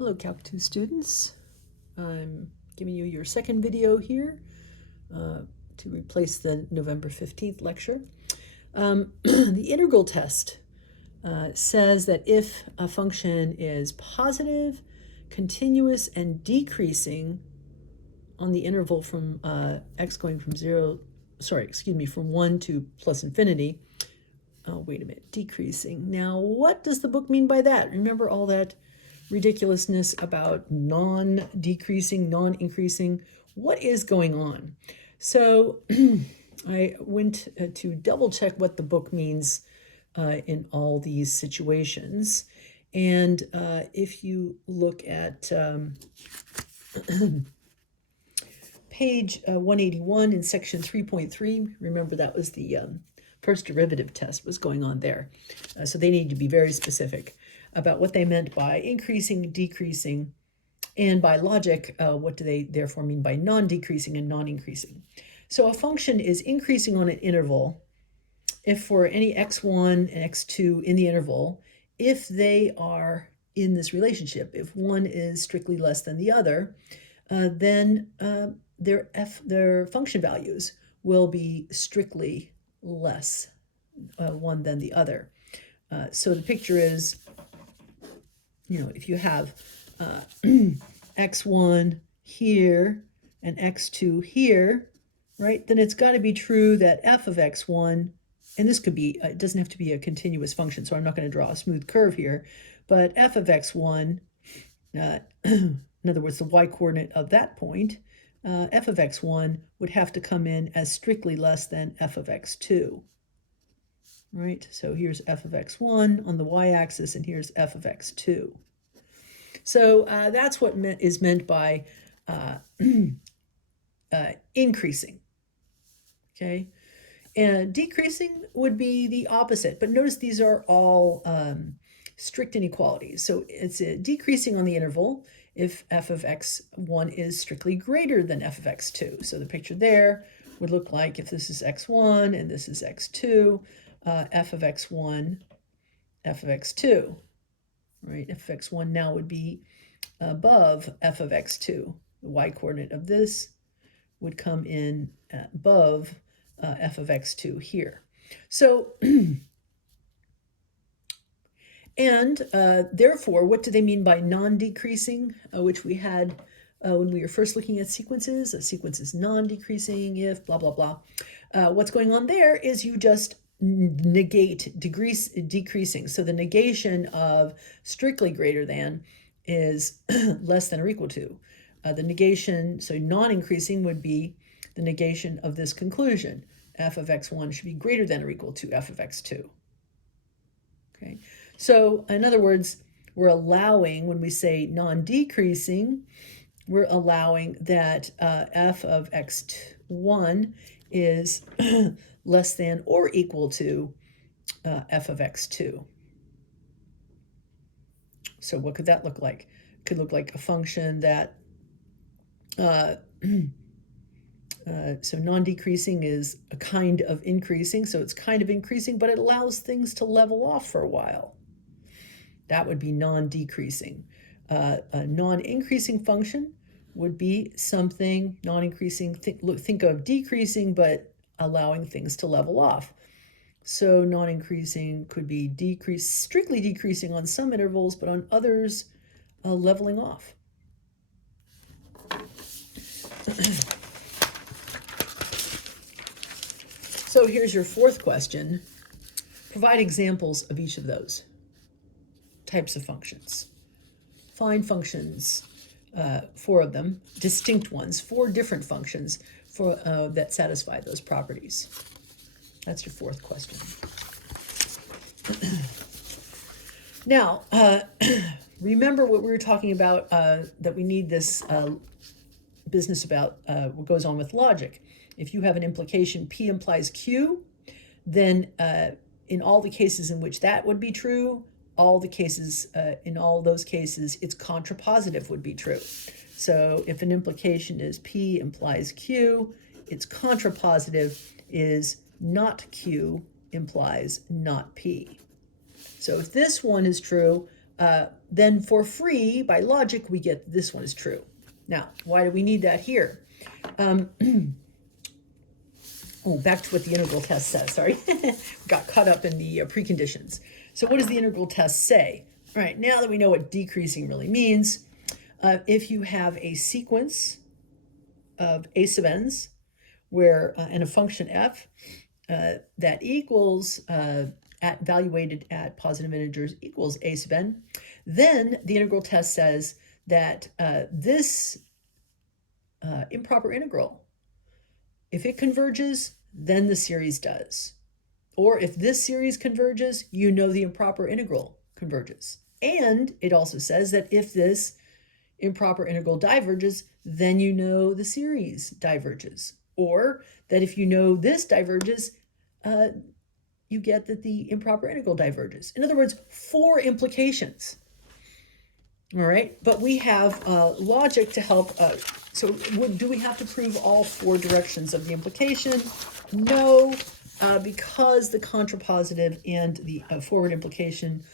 Hello Calc 2 students. I'm giving you your second video here to replace the November 15th lecture. The integral test says that if a function is positive, continuous, and decreasing on the interval from x going from from 1 to plus infinity. Oh, wait a minute, decreasing. Now, what does the book mean by that? Remember all that ridiculousness about non-decreasing, non-increasing? What is going on? So I went to double check what the book means in all these situations. And if you look at page 181 in section 3.3, remember that was the first derivative test was going on there. So they need to be very specific about what they meant by increasing, decreasing, and by logic, what do they therefore mean by non-decreasing and non-increasing. So a function is increasing on an interval if for any x1 and x2 in the interval, if they are in this relationship, if one is strictly less than the other, then their function values will be strictly less one than the other. So the picture is, if you have x1 here and x2 here, right, then it's got to be true that f of x1, and this could be, it doesn't have to be a continuous function, so I'm not going to draw a smooth curve here, but f of x1, in other words, the y-coordinate of that point, f of x1 would have to come in as strictly less than f of x2. Right, so here's f of x1 on the y-axis, and here's f of x2. So that's what is meant by increasing, okay? And decreasing would be the opposite, but notice these are all strict inequalities. So it's decreasing on the interval if f of x1 is strictly greater than f of x2. So the picture there would look like if this is x1 and this is x2, f of x1, f of x2, right? F of x1 now would be above f of x2. The y-coordinate of this would come in above f of x2 here. So, and therefore, what do they mean by non-decreasing, which we had when we were first looking at sequences? A sequence is non-decreasing if blah, blah, blah. What's going on there is you just negate decreasing. So the negation of strictly greater than is less than or equal to. The negation, so non-increasing would be the negation of this conclusion. F of x1 should be greater than or equal to f of x2. Okay, so in other words, we're allowing, when we say non-decreasing, we're allowing that f of x1 is less than or equal to f of x2. So what could that look like? It could look like a function that, so non-decreasing is a kind of increasing, so it's kind of increasing, but it allows things to level off for a while. That would be non-decreasing. A non-increasing function would be something non-increasing, think of decreasing, but allowing things to level off. So non-increasing could be strictly decreasing on some intervals, but on others, leveling off. So here's your fourth question. Provide examples of each of those types of functions. Find functions, 4 of them, distinct ones, 4 different functions that satisfy those properties. That's your fourth question. Now, remember what we were talking about, that we need this business about what goes on with logic. If you have an implication P implies Q, then in all the cases in which that would be true, in all those cases, its contrapositive would be true. So if an implication is P implies Q, its contrapositive is not Q implies not P. So if this one is true, then for free, by logic, we get this one is true. Now, why do we need that here? Back to what the integral test says, sorry. Got caught up in the preconditions. So what does the integral test say? All right, now that we know what decreasing really means, if you have a sequence of a sub n's where, and a function f that equals, evaluated at positive integers equals a sub n, then the integral test says that this improper integral, if it converges, then the series does. Or if this series converges, you know the improper integral converges. And it also says that if this improper integral diverges, then you know the series diverges. Or that if you know this diverges, you get that the improper integral diverges. In other words, 4 implications. All right, but we have logic to help. So do we have to prove all 4 directions of the implication? No, because the contrapositive and the forward implication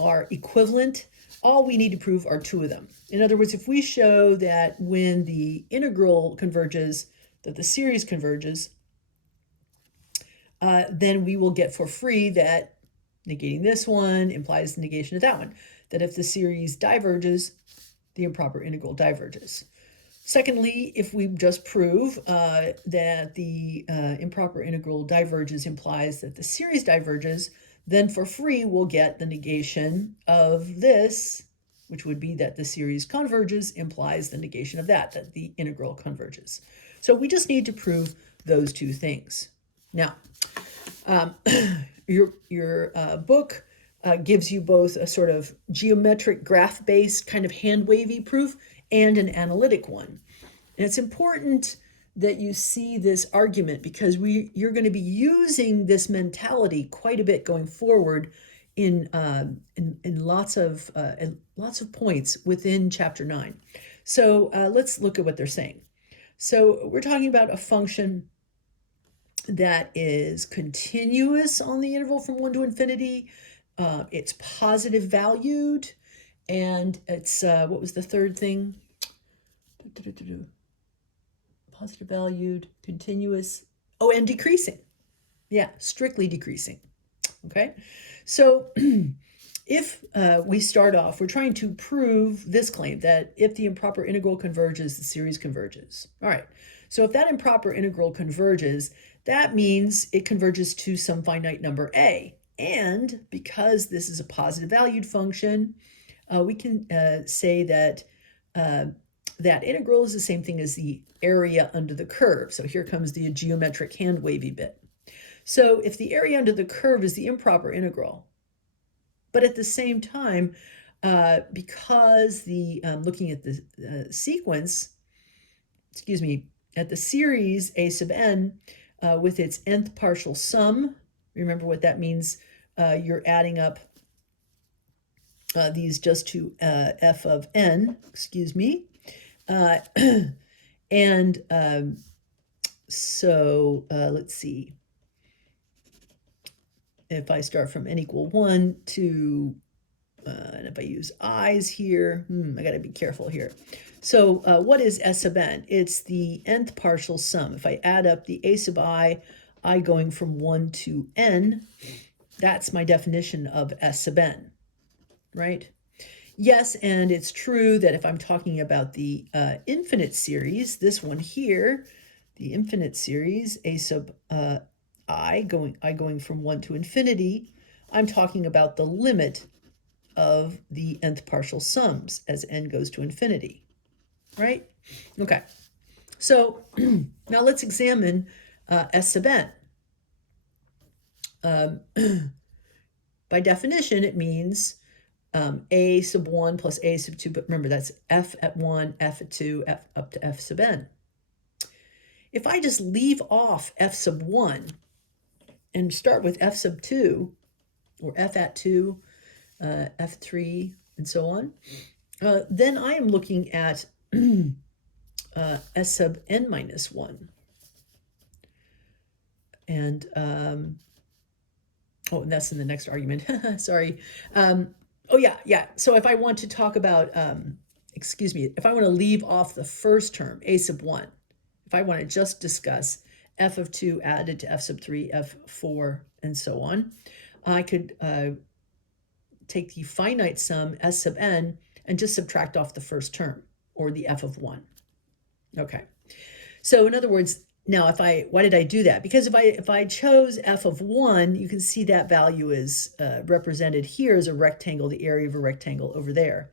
are equivalent. All we need to prove are 2 of them. In other words, if we show that when the integral converges, that the series converges, then we will get for free that negating this one implies the negation of that one. That if the series diverges, the improper integral diverges. Secondly, if we just prove that the improper integral diverges implies that the series diverges, then for free we'll get the negation of this, which would be that the series converges implies the negation of that the integral converges. So we just need to prove those 2 things. Now, your book gives you both a sort of geometric graph-based kind of hand-wavy proof and an analytic one. And it's important that you see this argument because you're going to be using this mentality quite a bit going forward in lots of points within chapter 9. So let's look at what they're saying. So we're talking about a function that is continuous on the interval from 1 to infinity. It's positive valued, and it's, what was the third thing? Positive valued, continuous, and decreasing. Yeah, strictly decreasing. Okay, so if we start off, we're trying to prove this claim that if the improper integral converges, the series converges. All right, so if that improper integral converges, that means it converges to some finite number a. And because this is a positive valued function, we can say that that integral is the same thing as the area under the curve. So here comes the geometric hand-wavy bit. So if the area under the curve is the improper integral, but at the same time, because looking at the sequence, at the series a sub n with its nth partial sum, remember what that means, you're adding up these just to f of n, and so let's see. If I start from n equal 1 to, and if I use i's here, I got to be careful here. So what is s sub n? It's the nth partial sum. If I add up the a sub I going from 1 to n, that's my definition of s sub n, right? Yes, and it's true that if I'm talking about the infinite series, this one here, the infinite series, a sub I going from 1 to infinity, I'm talking about the limit of the nth partial sums as n goes to infinity, right? Okay, so now let's examine s sub n. By definition, it means a sub 1 plus a sub 2, but remember that's f at 1, f at 2, f up to f sub n. If I just leave off f sub 1 and start with f sub 2, or f at 2, f3, and so on, then I am looking at s sub n minus 1. And, and that's in the next argument. Sorry. Oh yeah. So if I want to talk about, excuse me, if I want to leave off the first term, a sub 1, if I want to just discuss f of 2 added to f sub 3, f4, and so on, I could take the finite sum s sub n and just subtract off the first term, or the f of 1. Okay. So in other words, now why did I do that? Because if I chose f of 1, you can see that value is represented here as a rectangle, the area of a rectangle over there.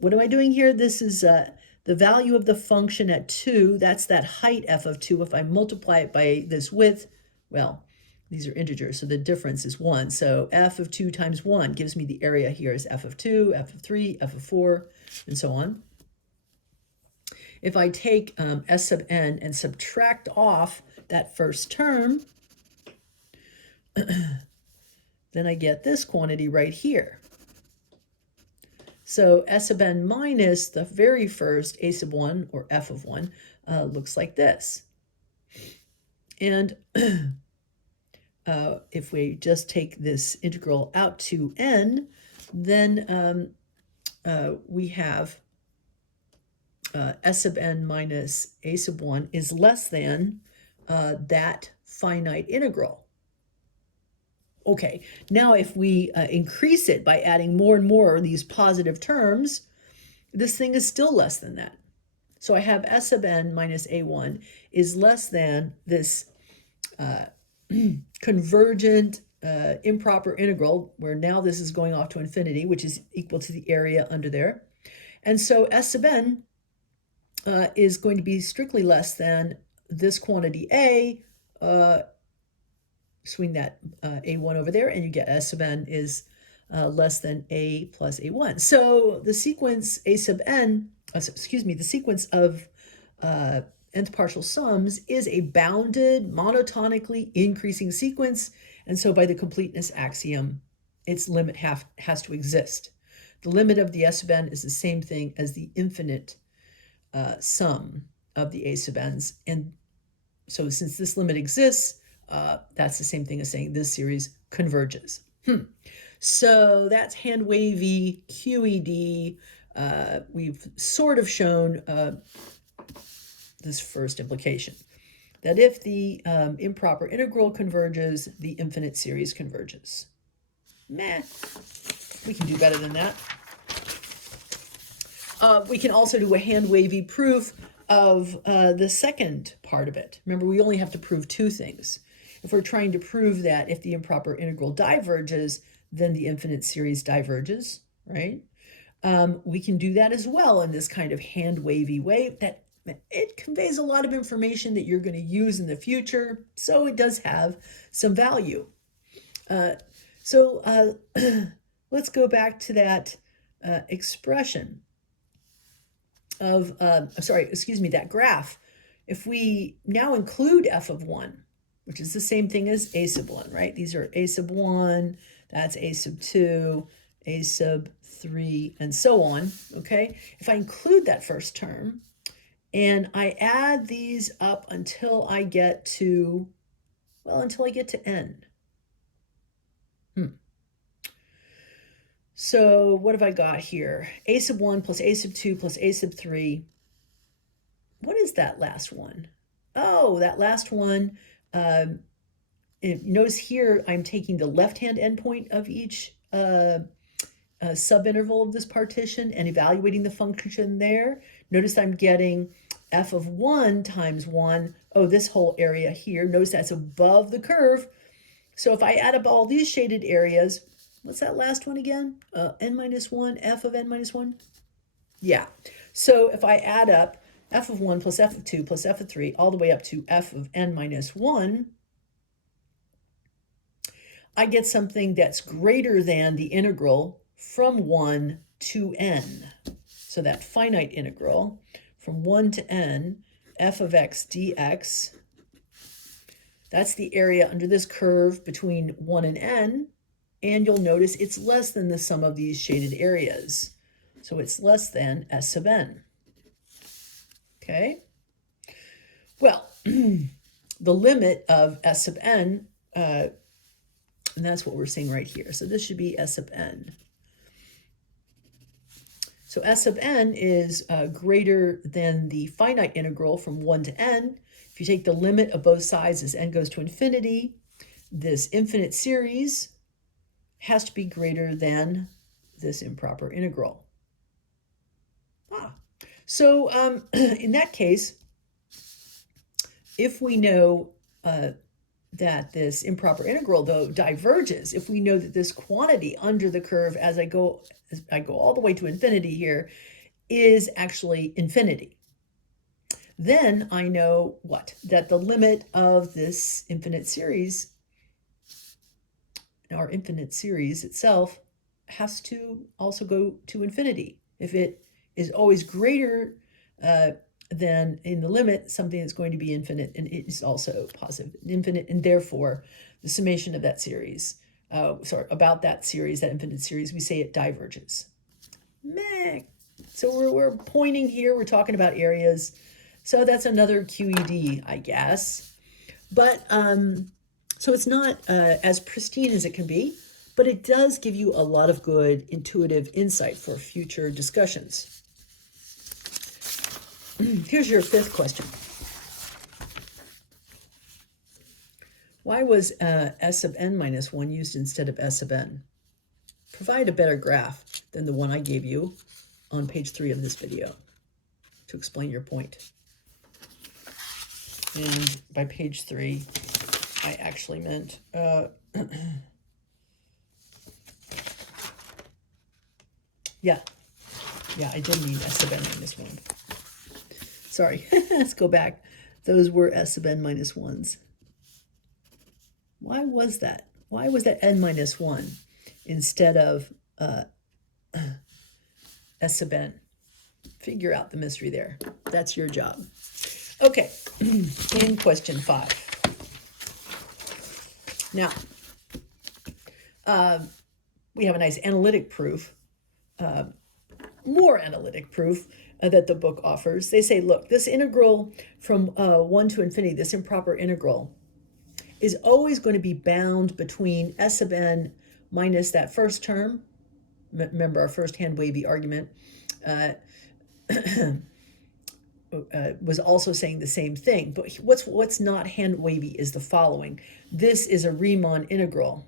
What am I doing here? This is the value of the function at 2. That's that height f of 2. If I multiply it by this width, well, these are integers, so the difference is 1. So f of 2 times 1 gives me the area here is f of 2, f of 3, f of 4, and so on. If I take s sub n and subtract off that first term, then I get this quantity right here. So s sub n minus the very first a sub 1, or f of 1, looks like this. And if we just take this integral out to n, then we have s sub n minus a sub 1 is less than that finite integral. Okay, now if we increase it by adding more and more of these positive terms, this thing is still less than that. So I have s sub n minus a1 is less than this convergent improper integral, where now this is going off to infinity, which is equal to the area under there. And so s sub n is going to be strictly less than this quantity a, swing that a1 over there, and you get s sub n is less than a plus a1. So the sequence a sub n, the sequence of nth partial sums is a bounded, monotonically increasing sequence, and so by the completeness axiom, its limit has to exist. The limit of the s sub n is the same thing as the infinite sum of the a sub n's, and so since this limit exists, that's the same thing as saying this series converges. So that's hand wavy QED. We've sort of shown this first implication, that if the improper integral converges, the infinite series converges. Meh, we can do better than that. We can also do a hand wavy proof of the second part of it. Remember, we only have to prove two things. If we're trying to prove that if the improper integral diverges, then the infinite series diverges, right? We can do that as well in this kind of hand wavy way. That it conveys a lot of information that you're going to use in the future, so it does have some value. So let's go back to that expression of, that graph. If we now include f of 1, which is the same thing as a sub 1, right? These are a sub 1, that's a sub 2, a sub 3, and so on, okay? If I include that first term, and I add these up until I get to, n. So what have I got here? A sub 1 plus a sub 2 plus a sub 3. What is that last one? Oh, that last one, notice here I'm taking the left-hand endpoint of each subinterval of this partition and evaluating the function there. Notice I'm getting f of 1 times 1. Oh, this whole area here. Notice that's above the curve. So if I add up all these shaded areas, what's that last one again? N minus 1, f of n minus 1? Yeah. So if I add up f of 1 plus f of 2 plus f of 3 all the way up to f of n minus 1, I get something that's greater than the integral from 1 to n. So that finite integral from 1 to n, f of x dx, that's the area under this curve between 1 and n, and you'll notice it's less than the sum of these shaded areas. So it's less than s sub n. Okay? Well, the limit of s sub n, and that's what we're seeing right here. So this should be s sub n. So S sub n is greater than the finite integral from 1 to n. If you take the limit of both sides as n goes to infinity, this infinite series has to be greater than this improper integral. So in that case, if we know that this improper integral, though, diverges, if we know that this quantity under the curve as I go all the way to infinity here is actually infinity, then I know what? That the limit of this infinite series, our infinite series itself, has to also go to infinity. If it is always greater than in the limit, something that's going to be infinite, and it is also positive and infinite, and therefore the summation of that series, about that series, that infinite series, we say it diverges. Meh. So we're pointing here, we're talking about areas. So that's another QED, I guess. But so it's not as pristine as it can be, but it does give you a lot of good intuitive insight for future discussions. Here's your fifth question. Why was S sub n minus 1 used instead of S sub n? Provide a better graph than the one I gave you on page 3 of this video to explain your point. And by page 3, I actually meant yeah, I did mean S sub n minus 1. Sorry, let's go back. Those were S sub n minus 1s. Why was that? Why was that n minus 1 instead of S sub n? Figure out the mystery there. That's your job. Okay, in question 5. Now, we have a nice analytic proof, more analytic proof that the book offers. They say, look, this integral from 1 to infinity, this improper integral, is always going to be bound between S sub n minus that first term. Remember our first hand-wavy argument was also saying the same thing. But what's not hand-wavy is the following. This is a Riemann integral,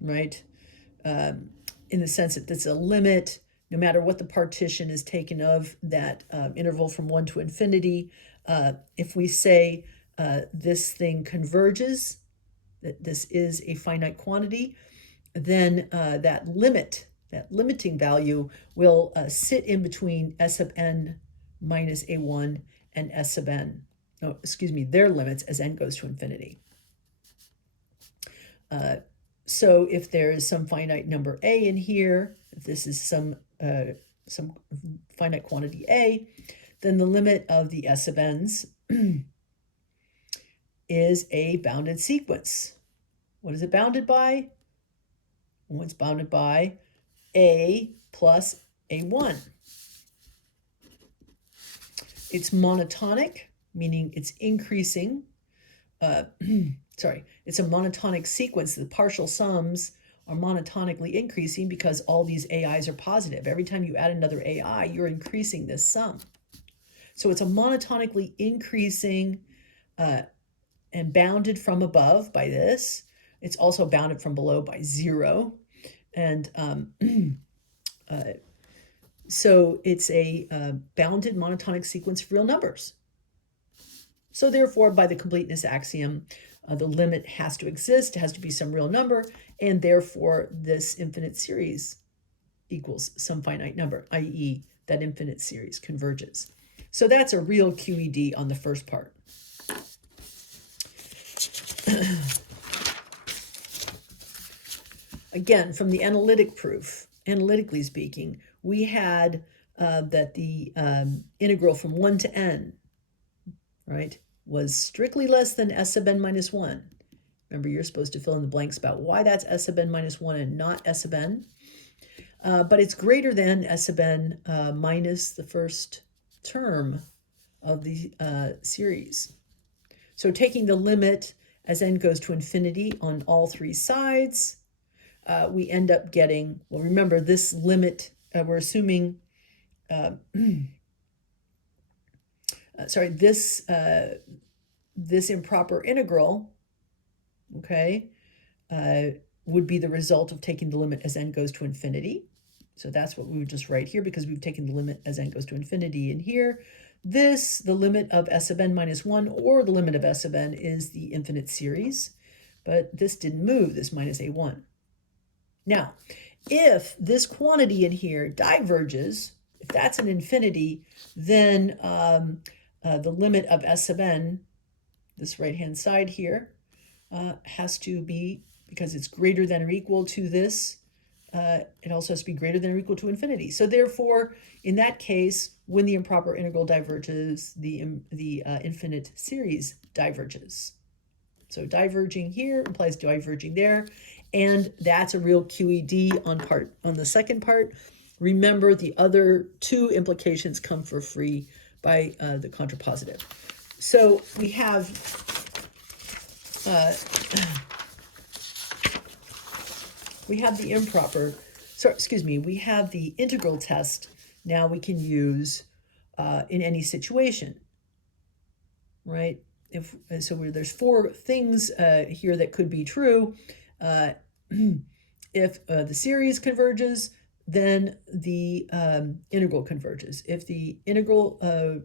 right? In the sense that it's a limit, no matter what the partition is taken of that interval from 1 to infinity. If we say this thing converges, that this is a finite quantity, then that limiting value will sit in between S sub n minus a1 and S sub n, their limits as n goes to infinity. So if there is some finite number a in here, if this is some finite quantity a, then the limit of the S sub n's is a bounded sequence. What is it bounded by? Well, it's bounded by a plus a1. It's monotonic, meaning it's increasing. It's a monotonic sequence. The partial sums are monotonically increasing because all these AIs are positive. Every time you add another AI, you're increasing this sum. So it's a monotonically increasing and bounded from above by this. It's also bounded from below by 0. And so it's a bounded monotonic sequence of real numbers. So therefore, by the completeness axiom, the limit has to exist, it has to be some real number, and therefore this infinite series equals some finite number, i.e. that infinite series converges. So that's a real QED on the first part. Again, from the analytic proof, analytically speaking, we had that the integral from 1 to n, right, was strictly less than S sub n minus 1. Remember, you're supposed to fill in the blanks about why that's S sub n minus 1 and not S sub n. But it's greater than S sub n minus the first term of the series. So taking the limit as n goes to infinity on all 3 sides, we end up getting, well, remember this limit we're assuming, sorry, this improper integral, okay, would be the result of taking the limit as n goes to infinity. So that's what we would just write here, because we've taken the limit as n goes to infinity in here. This, the limit of s of n minus 1, or the limit of s of n, is the infinite series. But this didn't move, this minus a1. Now, if this quantity in here diverges, if that's an infinity, then the limit of s of n, this right-hand side here, has to be, because it's greater than or equal to this, it also has to be greater than or equal to infinity. So therefore, in that case, when the improper integral diverges, the infinite series diverges. So diverging here implies diverging there, and that's a real QED on the second part. Remember, the other two implications come for free by the contrapositive. So we have the improper, so excuse me, we have the integral test now we can use in any situation, right? So there's four things here that could be true. If the series converges, then the integral converges. If the integral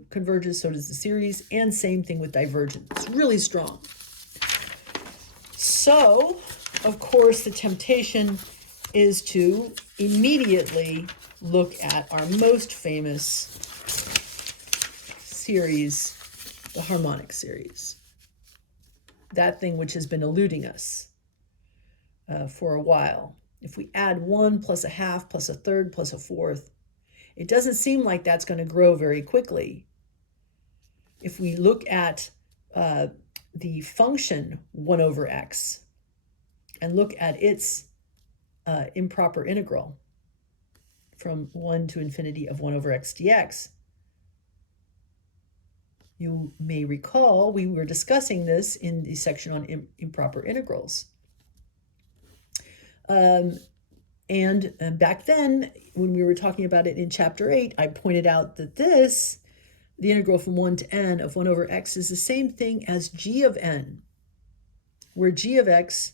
converges, so does the series, and same thing with divergence. It's really strong. So, of course, the temptation is to immediately look at our most famous series, the harmonic series. That thing which has been eluding us for a while. If we add 1 plus a half plus a third plus a fourth, it doesn't seem like that's going to grow very quickly. If we look at the function 1 over x and look at its improper integral from 1 to infinity of 1 over x dx, you may recall we were discussing this in the section on improper integrals. And back then, when we were talking about it in chapter 8, I pointed out that this, the integral from 1 to n of 1 over x, is the same thing as g of n, where g of x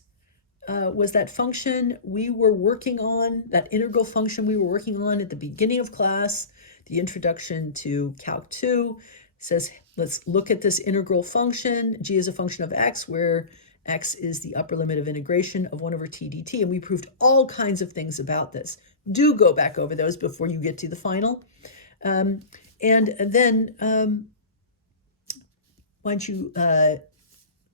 was that function we were working on, that integral function we were working on at the beginning of class. The introduction to Calc 2 says, let's look at this integral function. G is a function of x, where x is the upper limit of integration of 1 over t dt. And we proved all kinds of things about this. Do go back over those before you get to the final. And then why don't you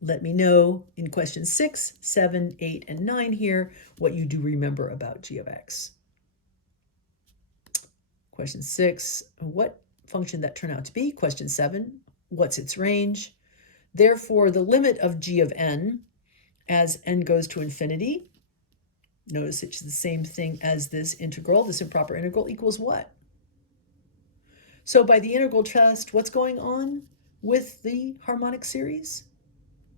let me know in questions 6, 7, 8, and 9 here what you do remember about g of x. Question 6, what function that turn out to be? Question 7, what's its range? Therefore, the limit of g of n as n goes to infinity, notice it's the same thing as this integral, this improper integral, equals what? So by the integral test, what's going on with the harmonic series?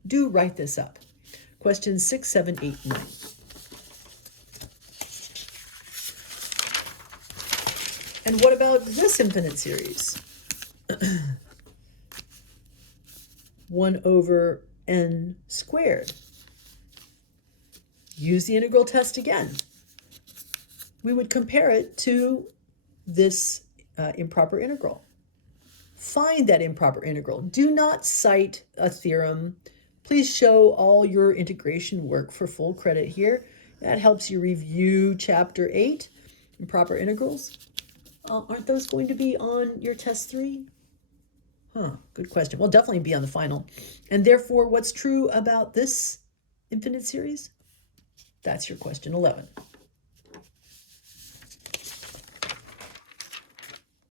Do write this up. Questions 6, 7, 8, 9. And what about this infinite series? 1 over n squared. Use the integral test again. We would compare it to this improper integral. Find that improper integral. Do not cite a theorem. Please show all your integration work for full credit here. That helps you review chapter 8, improper integrals. Aren't those going to be on your test 3? Good question. Well, definitely be on the final. And therefore, what's true about this infinite series? That's your question 11.